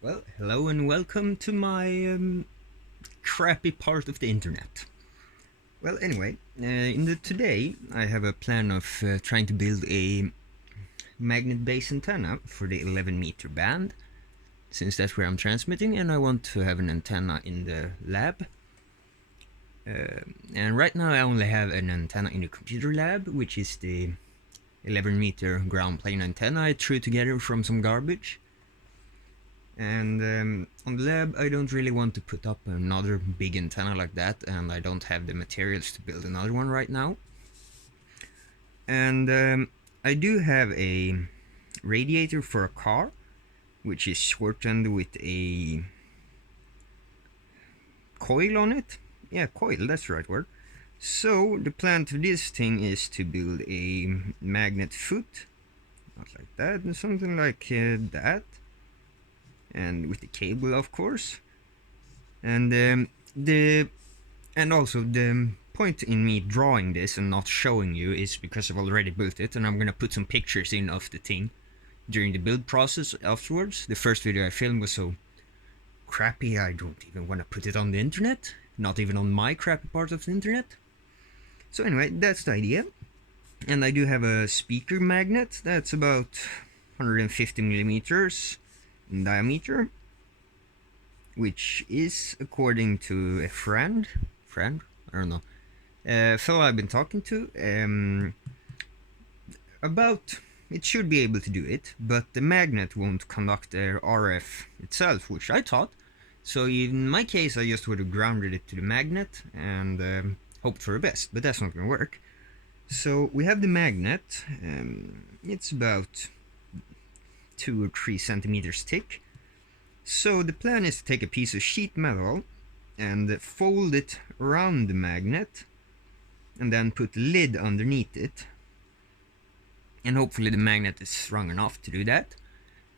Well, hello and welcome to my crappy part of the internet. Well, anyway, today I have a plan of trying to build a magnet base antenna for the 11-meter band, since that's where I'm transmitting, and I want to have an antenna in the lab. And right now I only have an antenna in the computer lab, which is the 11-meter ground plane antenna I threw together from some garbage. And on the lab, I don't really want to put up another big antenna like that, and I don't have the materials to build another one right now. And I do have a radiator for a car, which is shortened with a coil on it. Yeah, coil, that's the right word. So the plan to this thing is to build a magnet foot, not like that, and something like that, and with the cable, of course. And also the point in me drawing this and not showing you is because I've already built it, and I'm gonna put some pictures in of the thing during the build process afterwards. The first video I filmed was so crappy I don't even want to put it on the internet, not even on my crappy part of the internet. So anyway, that's the idea. And I do have a speaker magnet that's about 150 millimeters in diameter, which is, according to a friend, I don't know, a fellow I've been talking to, about it should be able to do it, but the magnet won't conduct the RF itself, which I thought. So in my case, I just would have grounded it to the magnet and hoped for the best, but that's not going to work. So we have the magnet. It's about 2 or 3 centimeters thick. So the plan is to take a piece of sheet metal and fold it around the magnet and then put a lid underneath it, and hopefully the magnet is strong enough to do that.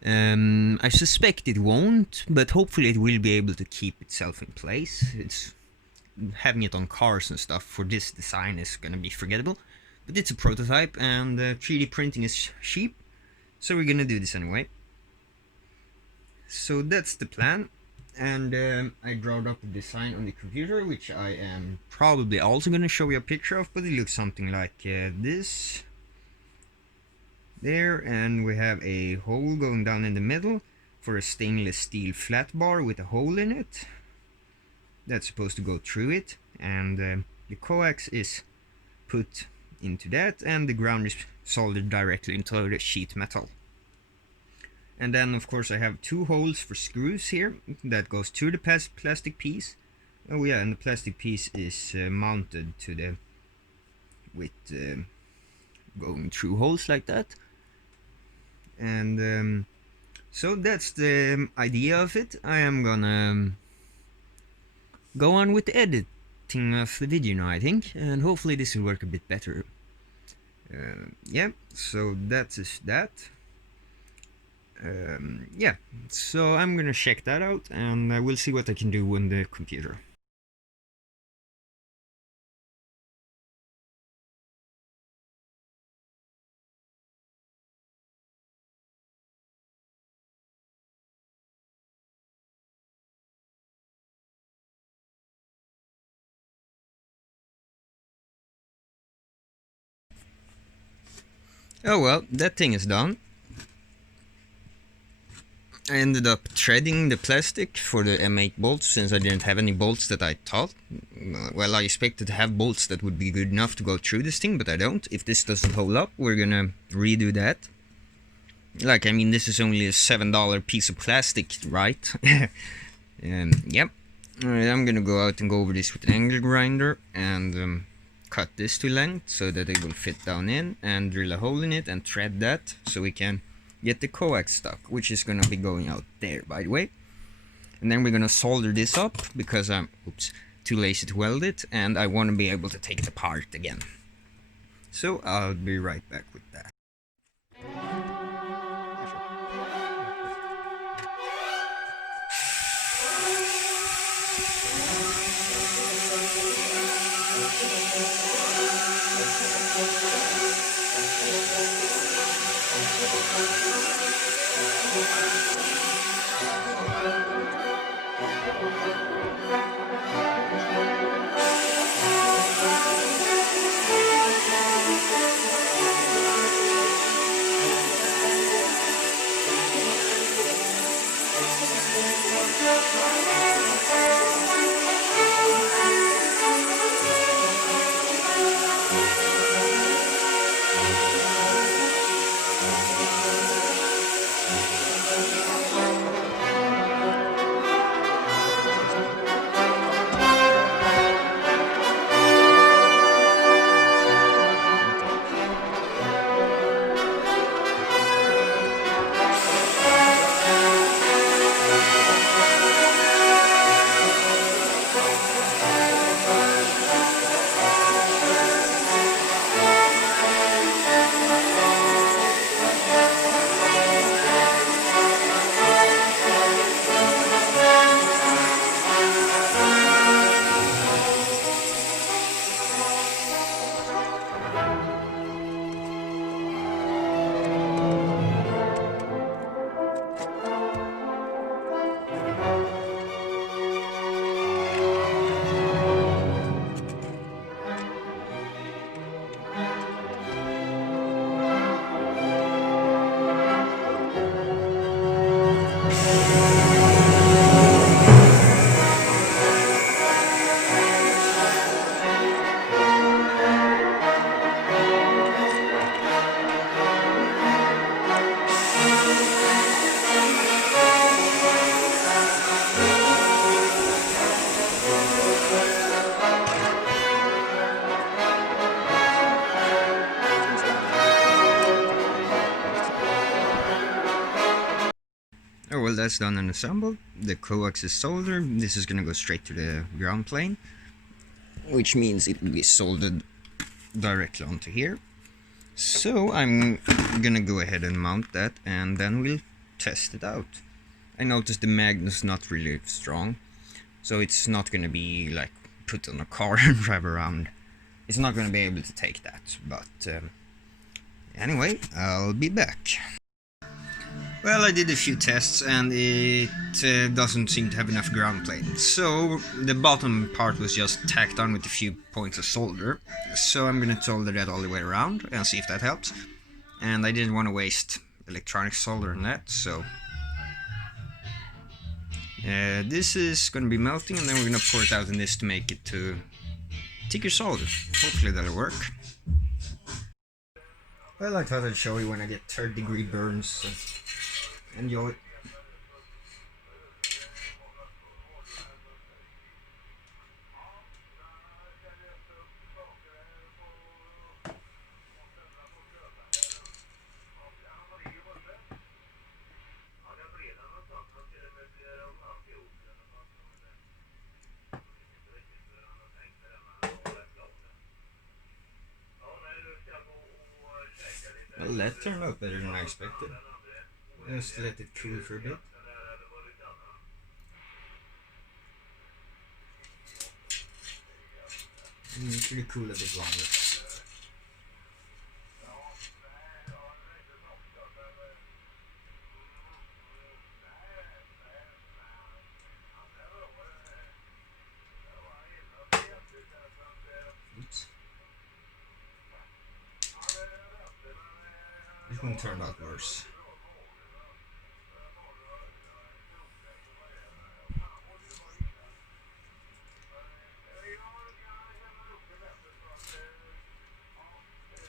I suspect it won't, but hopefully it will be able to keep itself in place. It's having it on cars and stuff for this design is gonna be forgettable, but it's a prototype and 3D printing is cheap, so we're gonna do this anyway. So that's the plan, and I drawed up a design on the computer, which I am probably also going to show you a picture of, but it looks something like this. There, and we have a hole going down in the middle for a stainless steel flat bar with a hole in it that's supposed to go through it, and the coax is put into that, and the ground is soldered directly into the sheet metal. And then of course I have 2 holes for screws here that goes through the plastic piece. Oh yeah, and the plastic piece is mounted to the with going through holes like that. And so that's the idea of it. I am gonna go on with the editing of the video now, I think, and hopefully this will work a bit better. Yeah, so that is that. Yeah, so I'm gonna check that out, and we'll see what I can do on the computer. Oh well, that thing is done. I ended up threading the plastic for the M8 bolts, since I didn't have any bolts that I thought. Well, I expected to have bolts that would be good enough to go through this thing, but I don't. If this doesn't hold up, we're gonna redo that. Like, I mean, this is only a $7 piece of plastic, right? Yep. Alright, I'm gonna go out and go over this with an angle grinder and cut this to length so that it will fit down in, and drill a hole in it and thread that so we can get the coax stuck, which is gonna be going out there, by the way. And then we're gonna solder this up because I'm too lazy to weld it, and I want to be able to take it apart again. So I'll be right back with that. Oh well, that's done and assembled. The coax is soldered. This is gonna go straight to the ground plane, which means it will be soldered directly onto here. So I'm gonna go ahead and mount that, and then we'll test it out. I noticed the magnet's not really strong, so it's not gonna be like put on a car and drive around. It's not gonna be able to take that, but anyway, I'll be back. Well, I did a few tests and it doesn't seem to have enough ground plane. So the bottom part was just tacked on with a few points of solder. So I'm gonna solder that all the way around and see if that helps. And I didn't want to waste electronic solder on that, so this is gonna be melting, and then we're gonna pour it out in this to make it to thicker solder. Hopefully that'll work. Well, I thought I'd show you when I get 3rd-degree burns. So enjoy. Well, that turned out better than I expected. Just let it cool for a bit. And it should cool a bit longer. Oops. This one turned out worse.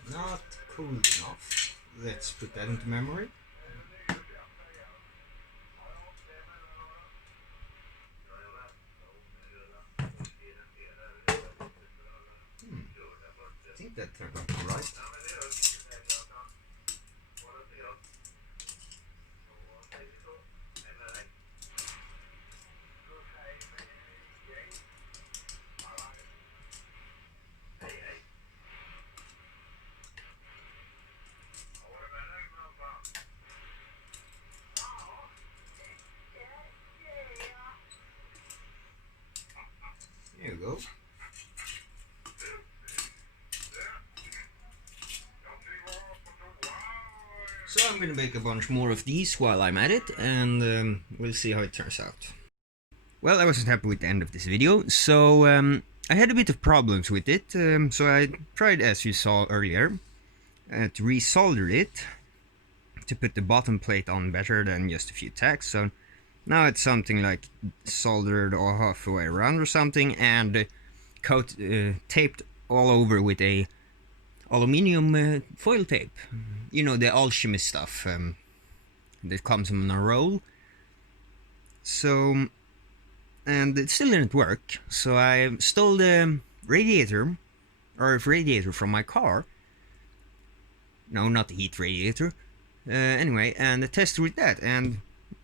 Not cool enough. Let's put that into memory. I think that turned out alright. There you go. So I'm gonna make a bunch more of these while I'm at it, and we'll see how it turns out. Well, I wasn't happy with the end of this video, so I had a bit of problems with it, so I tried, as you saw earlier, to resolder it, to put the bottom plate on better than just a few tacks. So Now it's something like soldered or halfway around or something, and taped all over with a aluminium foil tape. You know, the alchemy stuff that comes on a roll. So, and it still didn't work. So I stole the radiator from my car. No, not the heat radiator. Anyway, and I tested with that, and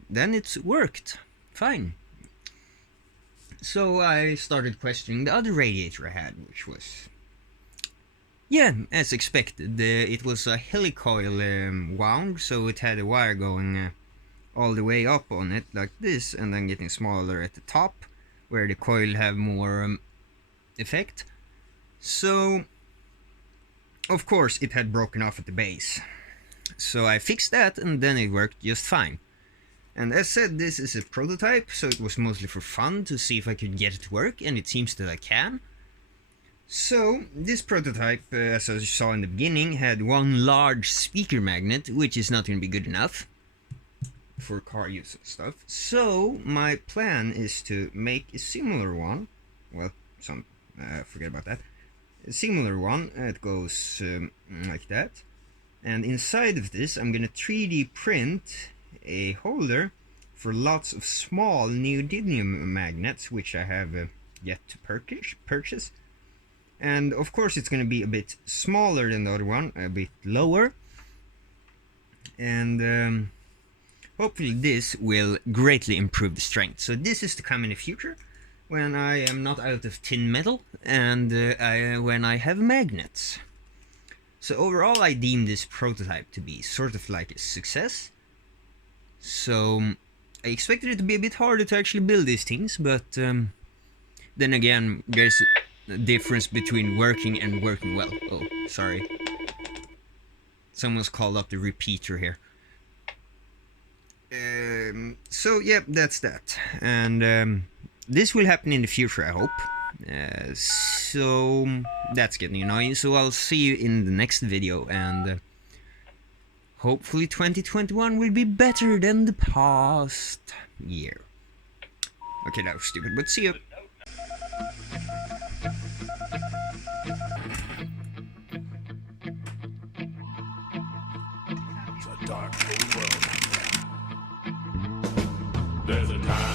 then it worked fine. So I started questioning the other radiator I had, which was, yeah, as expected. It was a helicoil wound, so it had a wire going all the way up on it like this, and then getting smaller at the top, where the coil have more effect. So, of course, it had broken off at the base. So I fixed that, and then it worked just fine. And as said, this is a prototype, so it was mostly for fun to see if I could get it to work, and it seems that I can. So, this prototype, as I saw in the beginning, had one large speaker magnet, which is not going to be good enough for car use and stuff. So, my plan is to make a similar one. Well, forget about that. A similar one, it goes like that. And inside of this, I'm going to 3D print a holder for lots of small neodymium magnets, which I have yet to purchase. And of course it's going to be a bit smaller than the other one, a bit lower. And hopefully this will greatly improve the strength. So this is to come in the future, when I am not out of tin metal, and when I have magnets. So overall I deem this prototype to be sort of like a success. So I expected it to be a bit harder to actually build these things, but then again, there's a difference between working and working well. Oh, sorry. Someone's called up the repeater here. So yeah, that's that. And this will happen in the future, I hope. So that's getting annoying. So I'll see you in the next video, and hopefully 2021 will be better than the past year. Okay, that was stupid, but see you. It's a dark, cold world. There's a time